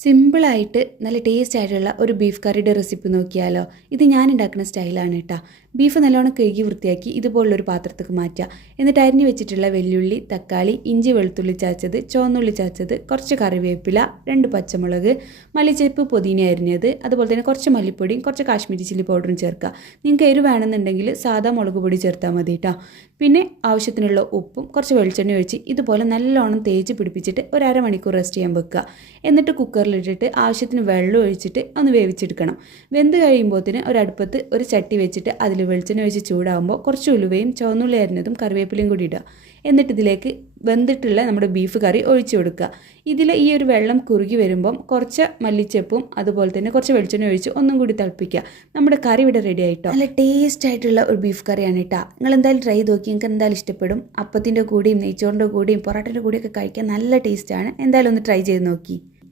സിമ്പിളായിട്ട് നല്ല ടേസ്റ്റ് ആയിട്ടുള്ള ഒരു ബീഫ് കറിയുടെ റെസിപ്പി നോക്കിയാലോ. ഇത് ഞാൻ ഉണ്ടാക്കുന്ന സ്റ്റൈലാണ് കേട്ടോ. ബീഫ് നല്ലോണം കഴുകി വൃത്തിയാക്കി ഇതുപോലുള്ളൊരു പാത്രത്തേക്ക് മാറ്റുക. എന്നിട്ട് അരിഞ്ഞു വെച്ചിട്ടുള്ള വെല്ലുള്ളി, തക്കാളി, ഇഞ്ചി വെളുത്തുള്ളി ചതച്ചത്, ചുവന്നുള്ളി ചതച്ചത്, കുറച്ച് കറിവേപ്പില, 2 പച്ചമുളക്, മല്ലിച്ചപ്പ്, പുതിന അരിഞ്ഞത്, അതുപോലെ തന്നെ കുറച്ച് മല്ലിപ്പൊടിയും കുറച്ച് കാശ്മീരി ചില്ലി പൗഡറും ചേർക്കുക. നിങ്ങൾക്ക് എരിവ് വേണമെന്നുണ്ടെങ്കിൽ സാധാ മുളക് പൊടി ചേർത്താൽ മതി കേട്ടോ. പിന്നെ ആവശ്യത്തിനുള്ള ഉപ്പും കുറച്ച് വെളിച്ചെണ്ണ ഒഴിച്ച് ഇതുപോലെ നല്ലോണം തേച്ച് പിടിപ്പിച്ചിട്ട് ഒരു അരമണിക്കൂർ റെസ്റ്റ് ചെയ്യാൻ വെക്കുക. എന്നിട്ട് കുക്കറിലിട്ടിട്ട് ആവശ്യത്തിന് വെള്ളം ഒഴിച്ചിട്ട് ഒന്ന് വേവിച്ചെടുക്കണം. വെന്ത് കഴിയുമ്പോഴത്തേന് ഒരടുപ്പത്ത് ഒരു ചട്ടി വെച്ചിട്ട് അതിൽ വെളിച്ചെണ്ണ ഒഴിച്ച് ചൂടാകുമ്പോൾ കുറച്ച് ഉലുവയും ചുവന്നുള്ളി അരിഞ്ഞതും കറിവേപ്പിലയും കൂടി ഇടുക. എന്നിട്ട് ഇതിലേക്ക് വെന്തിട്ടുള്ള നമ്മുടെ ബീഫ് കറി ഒഴിച്ചു കൊടുക്കുക. ഇതിൽ ഈ ഒരു വെള്ളം കുറുകി വരുമ്പം കുറച്ച് മല്ലിച്ചപ്പും അതുപോലെ തന്നെ കുറച്ച് വെളിച്ചെണ്ണ ഒഴിച്ച് ഒന്നും കൂടി തിളപ്പിക്കുക. നമ്മുടെ കറി ഇവിടെ റെഡി ആയിട്ടോ. നല്ല ടേസ്റ്റ് ആയിട്ടുള്ള ഒരു ബീഫ് കറിയാണ് കേട്ടോ. നിങ്ങൾ എന്തായാലും ട്രൈ നോക്കി, നിങ്ങൾക്ക് എന്തായാലും ഇഷ്ടപ്പെടും. അപ്പത്തിൻ്റെ കൂടിയും നെയ്ച്ചോറിൻ്റെ കൂടിയും പൊറോട്ടയുടെ കൂടിയൊക്കെ കഴിക്കാൻ നല്ല ടേസ്റ്റാണ്. എന്തായാലും ഒന്ന് ട്രൈ ചെയ്ത് നോക്കി.